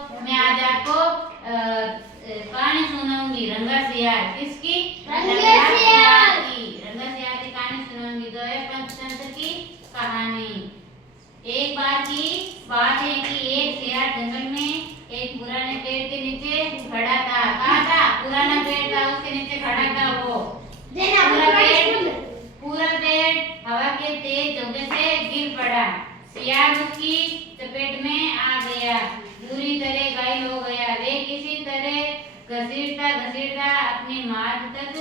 मैं आज आपको कहानी सुनाऊंगी रंगा सियार। किसकी? रंगा सियार की। रंगा सियार की कहानी सुनाऊंगी। जो है पंचतंत्र की कहानी। एक बार की बात है कि एक सियार जंगल में एक पुराने पेड़ के नीचे खड़ा था। कहाँ था? पुराना पेड़ था, उसके नीचे खड़ा था वो। पूरा पेड़ हवा के तेज झोंके से गिर पड़ा। सियार उसकी चपेट में आ गया, बुरी तरह घायल हो गया। वे किसी तरह घसीटता घसीटता अपनी मार्ग तक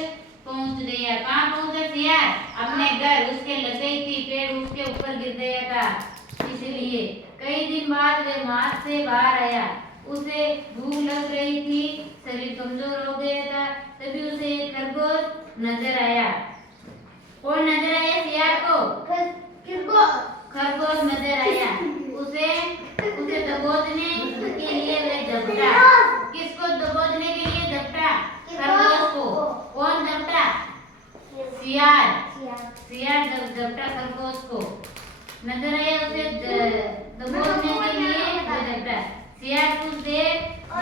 पहुंच गया। कहाँ पहुंचा सियार? अपने घर। उसके लगे थी, पेड़ उसके ऊपर गिर गया था। इसलिए कई दिन बाद वे मार्ग से बाहर आया। उसे भूख लग रही थी, शरीर कमजोर हो गया था। तभी उसे एक खरगोश नजर आया। कौन नजर आया सियार को? खरगोश नजर आया। उसे दबोचने के लिए वे झपटा। किसको दबोचने के लिए झपटा? खरगोश को। कौन झपटा? सियार झपटा खरगोश को। नजर आया, उसे दबोचने के लिए वे झपटा। सियार कुछ देर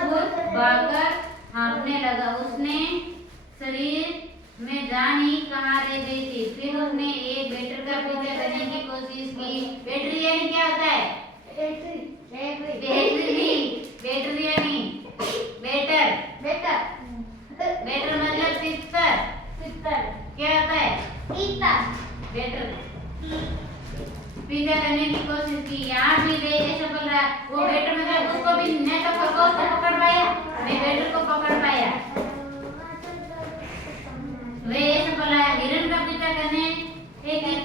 दूर भागकर हाँफने लगा। उसने शरीर में जान ही कहाँ रह गई थी। फिर उसने एक बैटर का पीछा करने की कोशिश की। बैटरी यानी क्या होता है? बैटरी यानी बैटर मतलब तितर। क्या होता है? बैटर। पीछा करने की कोशिश की। यहाँ भी वे ऐसा बोल रहा, वो बैटर मतलब उसको भी न तो खरगोश को पकड़ पाया, मैं बैटर को पकड़ पाया। वे ऐसे बोला, हिरण का पीछा करने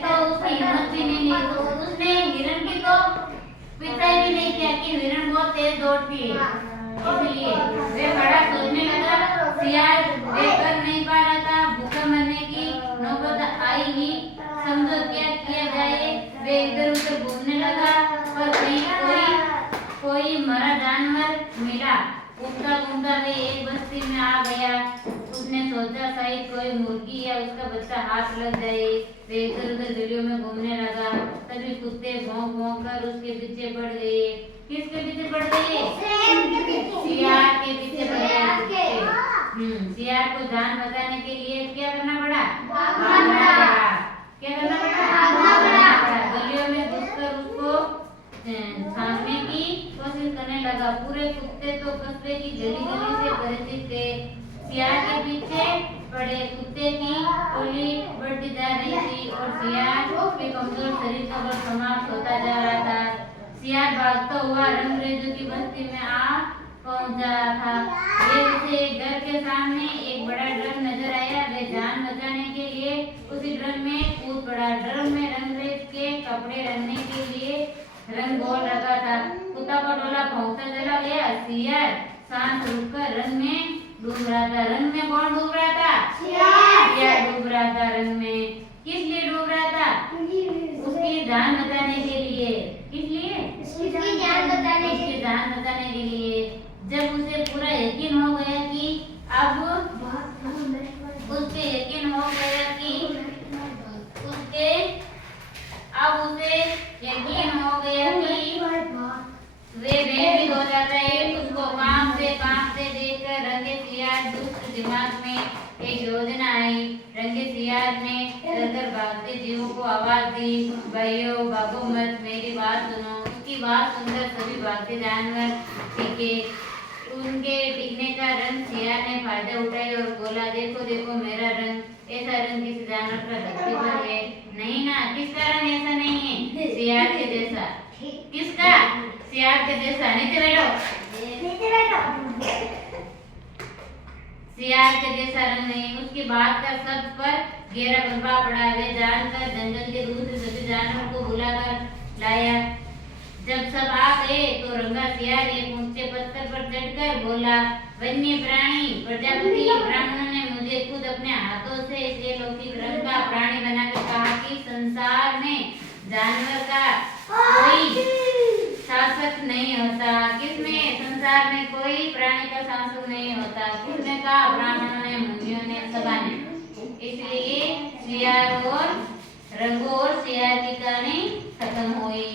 तो उसकी हिम्मत भी नहीं ली। तो उसने हिरण की तो पीछा ही नहीं किया कि हिरण बहुत तेज दौड़ती है। इसलिए वे बड़ा सोचने लगा। सियार वे कर नहीं पा रहा था, भूखा मरने की नौबत आई ही। समझो क्या किया जाए। वे इधर उधर घूमने लगा, पर कहीं कोई मरा जानवर मिला। घूमता घूमता वे एक बस्ती में आ गया। उसने सोचा शायद कोई मुर्गी या उसका बच्चा हाथ लग जाए। वे इधर उधर गलियों में घूमने लगा। तभी कुत्ते भौंक भौंक कर उसके पीछे पड़ गए। किसके पीछे पड़ गए? सियार के पीछे पड़ गए। सियार को जान बचाने के लिए क्या करना पड़ा? भागना पड़ा। क्या करना पड़ा? गलियों में घुसकर उसको छानने की कोशिश करने लगा। पूरे कुत्ते तो कस्बे की गली गली से परिचित थे। सियार के पीछे पड़े कुत्ते की टोली बढ़ती जा रही थी और सियार के कमजोर शरीर का बल समाप्त होता जा रहा था। सियार भागता हुआ रंगरेजों की बस्ती में आ पहुंचा था। वे उसे घर के सामने एक बड़ा ड्रम नजर आया। वे जान बचाने के लिए उसी ड्रम में कूद पड़ा। ड्रम में रंगरेज के कपड़े रखने के लिए रंग घोल रखा था। कुत्ता का टोला पहुंचता चला गया। सियार सांस रोककर रंग में डूब रहा था। रंग में कौन डूब रहा था? सियार डूब रहा था रंग में। किस लिए डूब रहा था? उसकी जान बचाने के लिए। किस लिए? उसकी जान बचाने के लिए। जब उसे पूरा यकीन हो गया कि अब उसे यकीन हो गया कि वे भयभीत हो जाता है। उसको कांपते देखकर रंगे सियार दुष्ट दिमाग में एक योजना आई। रंगे सियार ने डरकर भागते जीवों को आवाज दी, भाइयों भागो मत, मेरी बात सुनो। उसकी बात सुनकर सभी भागते जानवर टिके। उनके टिकने का रंग सियार ने फायदा उठाया और बोला, देखो देखो मेरा रंग। ऐसा रंग किसी जानवर का धरती पर है नहीं ना। किसका रंग ऐसा नहीं है? सियार के जैसा। किसका? सियार के जैसा। नीचे बैठो। सियार के जैसा रंग नहीं। उसकी बात का सब पर गहरा प्रभाव पड़ा। वे जानकर जंगल के दूसरे सभी जानवरों को बुलाकर लाया। जब सब आ गए तो रंगा सियार एक ऊंचे पत्थर पर चढ़कर बोला, वन्य प्राणी प्रजापति ब्राह्मणों ने मुझे खुद अपने हाथों से इस लौकिक रंग का प्राणी बनाकर कहा कि संसार में जानवर का कोई शासक नहीं होता। किसमें? संसार में कोई प्राणी का शासक नहीं होता। किसने कहा? ब्राह्मणों ने, मुनियों ने, सभा ने। इसलिए सियार और रंगो और सियार की कहानी खत्म हुई।